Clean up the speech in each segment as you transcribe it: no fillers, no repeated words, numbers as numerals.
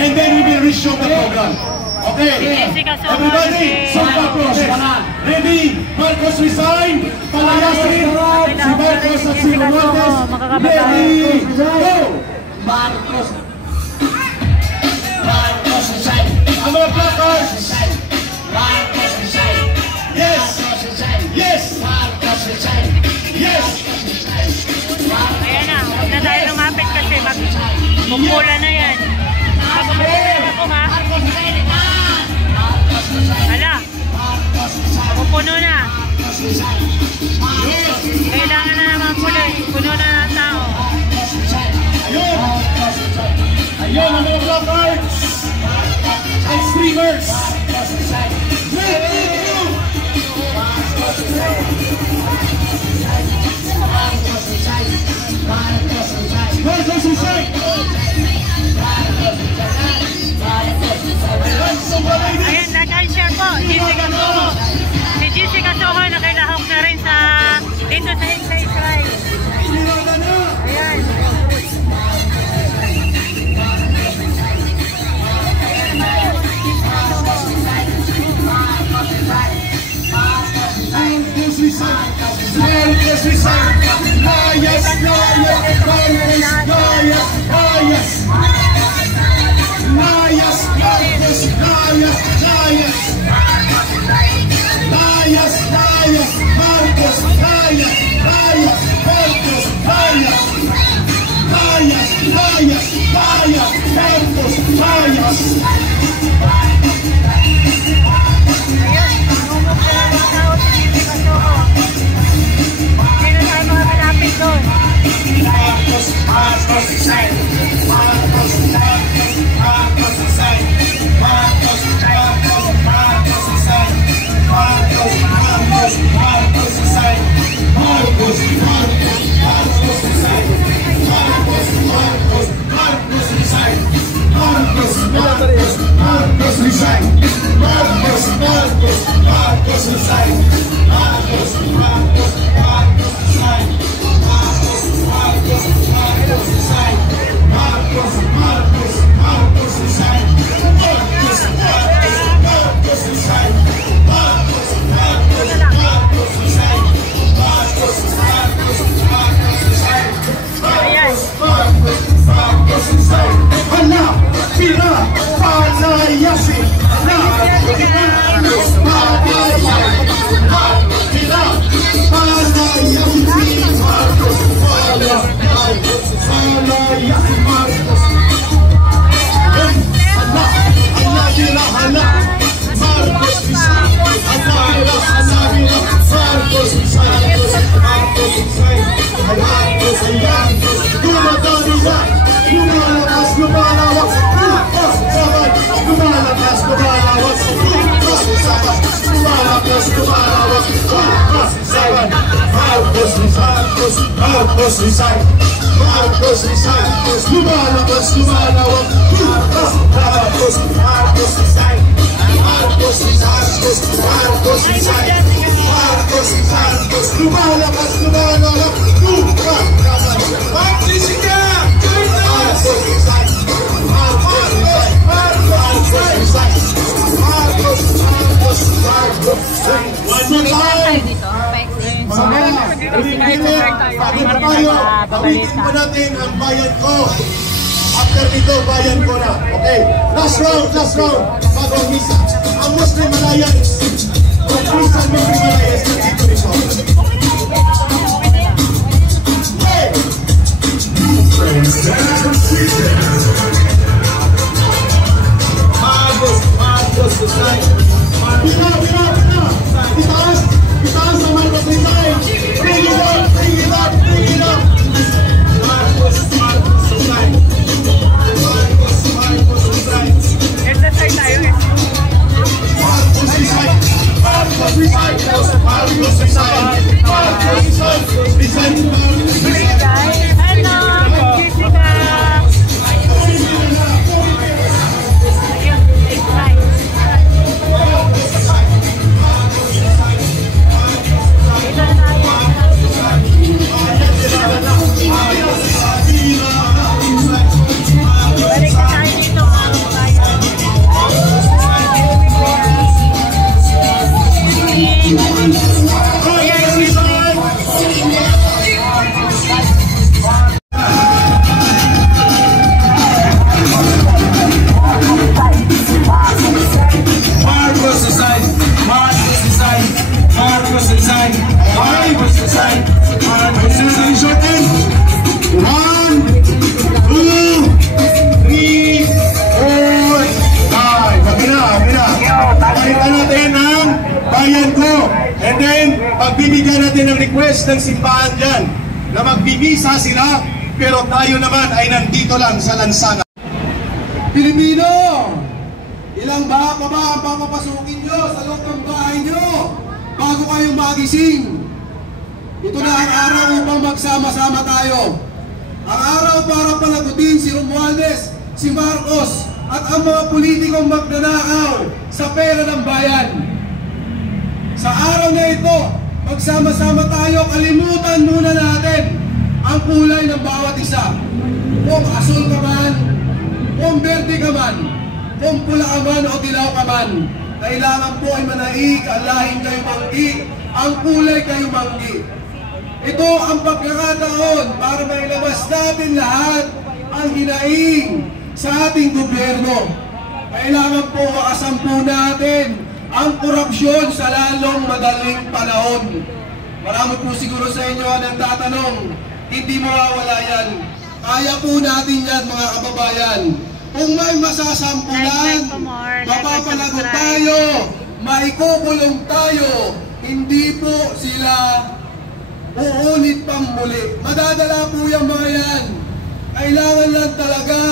And then we will reshow the program. Okay, everybody, Santa Cruz. Ready? Marcos resign. Palayasin. Si Marcos at si Romualdez. Ready? Go! Marcos resign. Ang mga placards. Marcos resign. Yes. Yes. Marcos resign. Yes. Ayan na, huwag na tayo lumapit kasi magpupula na yan. Magpupula ako ha. Hala, pupuno na. Kailangan na naman puno na ng tao. Ayun. Ayun ang mga placards. And streamers. Ready? Go! Marcos resign. Ayan, nag-share po. Jessica Soho. Si Jessica Soho nakilahok na rin sa dito sa Israel. Ayan. Marcos resign. Marcos resign. Layas, layas, layas, layas, layas. Layas, Marcos, layas, layas. Layas, layas, Marcos, layas, layas, Marcos, layas. Layas, layas, layas, Marcos, layas. Ayan, numog na lang ang tao si Jessica Soho. Sino tayo mga malapit doon? Marcos resign. Marcos resign. Marcos resign. Marcos resign. Marcos resign. Marcos resign. Marcos resign. Marcos resign. Marcos resign. Marcos resign. Marcos resign. Marcos resign. Marcos resign. Lumalabas, lumalawak. Marcos resign. Marcos resign. Marcos resign. Marcos lumalabas, lumalawak. Jessica! Marcos resign. Marcos resign. Marcos resign. Marcos resign. One more Pagiging mo natin ang bayan ko. After nito, bayan ko na. Okay? Last round. Bagong misa. Ang Muslim Malayas. Ang Christian Muslim Malayas. Nandito nito. Hey! Marcos resign. Itaas na Marcos resign. Bring it up. Marcos resign. Marcos resign. Exercise tayo eh. Marcos resign. Marcos resign. Marcos side. Consider shorten. 1, 2, 3, 4, 5. Okay na. Pakita natin ang bayan ko. And then, pagbibigyan natin ng request ng simbahan dyan na magbibisa sila, pero tayo naman ay nandito lang sa lansangan. Pilipino, ilang baha pa ba ang papapasukin nyo sa loob ng bahay nyo bago kayong magising? Ito na ang araw upang magsama-sama tayo. Ang araw para panagutin si Romualdez, si Marcos, at ang mga politikong magnanakaw sa pera ng bayan. Sa araw na ito, magsama-sama tayo, kalimutan muna natin ang kulay ng bawat isa. Kung asul ka man, kung berde ka man, kung pula ka man o dilaw ka man, kailangan po ay manaig, ang lahing kayo manggi, ang kulay kayo manggi. Ito ang pagkakataon para mailabas natin lahat ang hinaing sa ating gobyerno. Kailangan po makasampu natin ang korupsyon sa lalong madaling panahon. Marami po siguro sa inyo ang nagtatanong, hindi mawawala yan. Kaya po natin yan, mga kababayan. Kung may masasampulan, mapapalagot tayo, maikukulong tayo, hindi po sila uulit pang muli. Madadala po yung mga yan. Kailangan lang talaga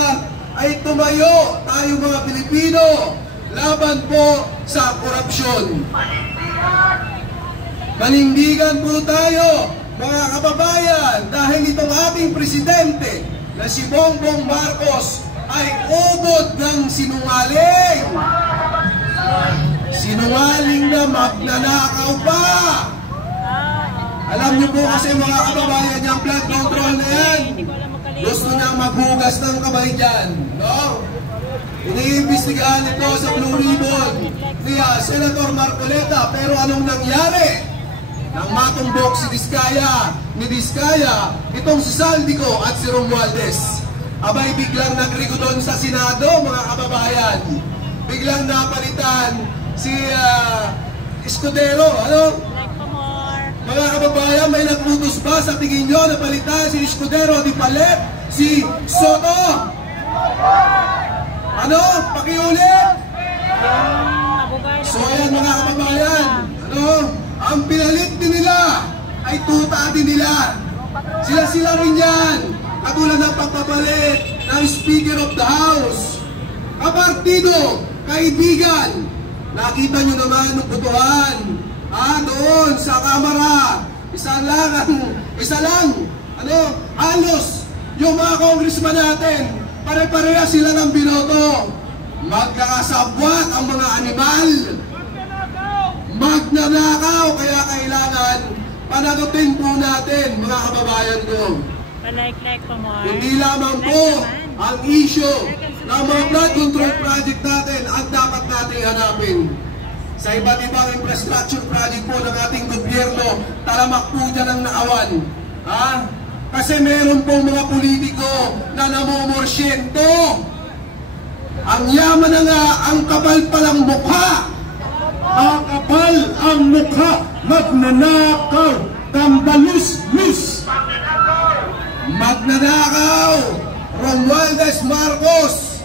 ay tumayo tayo mga Pilipino laban po sa korupsyon. Manindigan po tayo mga kababayan dahil itong ating presidente na si Bongbong Marcos ay ubod ng sinungaling. Sinungaling na magnanakaw pa. Alam niyo po kasi mga kababayan, yung blood control na yan, gusto niya maghugas ng kamay dyan, no? Iniimbestigahan ito sa Blue Ribbon ni Senator Marcoleta, pero anong nangyari? Nang matumbok si Diskaya, itong si Saldico at si Romualdez, abay biglang nagrigodon sa Senado, mga kababayan. Biglang napalitan si Escudero, ano? Mga kababayan, may nagputos ba sa tingin nyo na palitan si Escudero di palit si Soto? Ano? Pakiulit? So ayan mga kababayan, ano? Ang pinalit din nila ay tuta din nila. Sila rin yan. Katulad ng pagpapalit ng Speaker of the House. Kapartido, kaibigan, nakita nyo naman ng butuhan. Doon sa Kamara, isa lang, halos yung mga congressman natin, pare-pareha sila ng binoto. Magkakasabwat ang mga animal, magnanakaw, kaya kailangan panagutin po natin, mga kababayan ko. Hindi lamang po ang issue ng mga flood control project natin ang dapat nating hanapin. Sa iba't ibang infrastructure project po ng ating gobyerno, talamak po dyan ang naawan. Kasi meron pong mga politiko na namumorsyento. Ang yaman na nga, ang kapal palang mukha. Ang kapal ang mukha, magnanakaw, tambalus-lus. Magnanakaw, Romualdez Marcos.